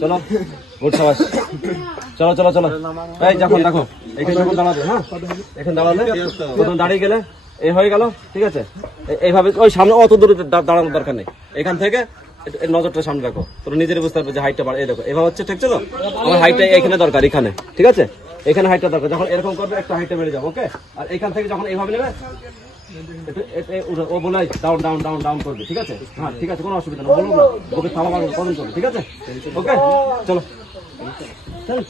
চলো, গুড সাবাস চলো চলো চলো। এই যখন দেখো, এখানে যখন দাঁড়াবে হ্যাঁ? এখানে দাঁড়ালে, প্রথম দাঁড়িয়ে গেলে, এই হয়ে গেল, ঠিক আছে? এইভাবে, ওই সামনে, অত দূরে দাঁড়ানোর দরকার নেই। এখান থেকে নজরটা সামনে রাখো। তোর নিজের বুঝতে পারবে যে হাইটটা বাড়ে দেখো। এভাবে হচ্ছে, ঠিক চলো আমার হাইটটা এখানে দরকার, এখানে, ঠিক আছে? এখানে হাইটটা দরকার যখন এরকম করবে, একটু হাইটটা বেড়ে যাবে ওকে আর এখান থেকে যখন এইভাবে নেবে ও ডাউন ডাউন ডাউন ডাউন করবে, ঠিক আছে? হ্যাঁ ঠিক আছে, কোনো অসুবিধা নেই থামা ঠিক আছে? ওকে চলো। চলো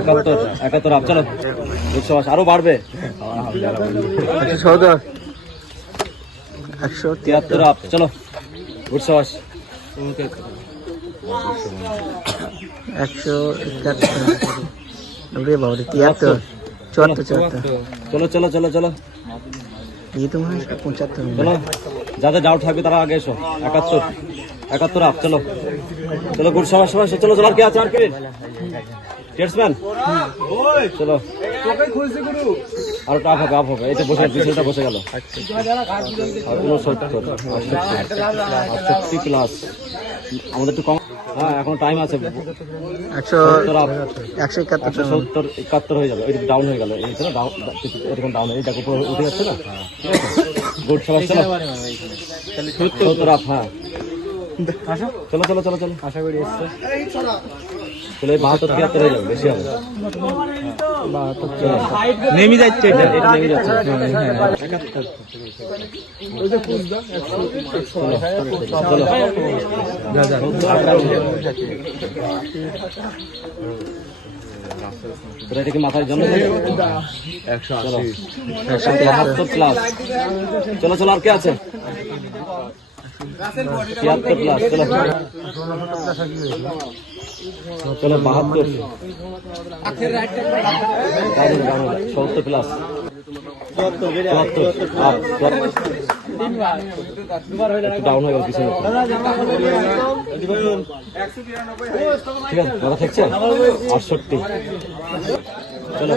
একাত্তর একাত্তর আপ চলো। গুড সাবাস আরও বাড়বে। একশো তিয়াত্তর আপ চলো গুড সাবাস একশো রে বাবা তিয়াত্তর চুয়াত্তর চুয়াত্তর। চলো চলো চলো চলো। এই তো মনে হয় পঁচাত্তর চলো যাদের ডাউট থাকবে তারা আগে এসো। একাত্তর একাত্তর আপ চলো। চলো গুড সবাই সবাই চলো চলো আর কে আছে আর কে? টেটসম্যান চলো। আর আপ হবে আপ হবে। এটা বসে পিছনটা বসে গেল। আর উনসত্তর আটষট্টি প্লাস আমাদের একটু কম হ্যাঁ এখন টাইম আছে। একশো সত্তর একশো একাত্তর সত্তর একাত্তর হয়ে যাবে। এটা ডাউন হয়ে গেল। এই তো ডাউন এরকম ডাউন এই দেখো উপরে উঠে যাচ্ছে না? গুড সবাই চলো সত্তর আপ হ্যাঁ। চলো চলো চলো চলো। আশা করি এই বাহাত্তর তিয়াত্তর হয়ে যাবে, বেশি হবে। নেমে যাচ্ছে, এটা এটা নেমে চলো চলো, আর কে আছে? তিয়াত্তর প্লাস চলো। চলো বাহাত্তর। সত্তর প্লাস ডাউন হয়ে গেল। ঠিক আছে দাদা থাকছে? আটষট্টি। চলো।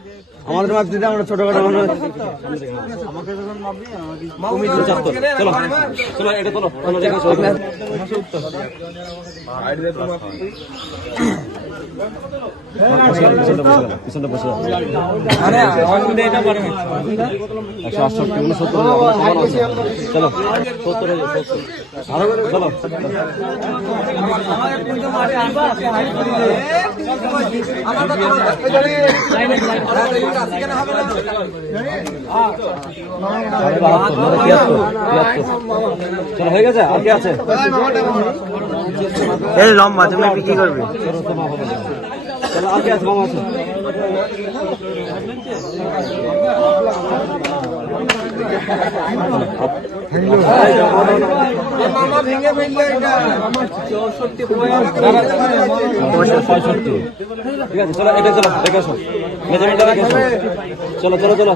আমাদের মাপ দিতে আমরা ছোটখাটো মানুষ পঁচাত্তর। চলো চলো এটা চলো। একশো হয়ে। চলো সত্তর হয়ে চলো চলো হয়ে গেছে আর কি আছে লম্বা তুমি বিক্রি করবে চলো আর কি আছে। পঁয়ষট্টি ঠিক আছে চলো এটা চলো। দেখে আসো মেজারমেন্টটা দেখে আসো চলো চলো চলো।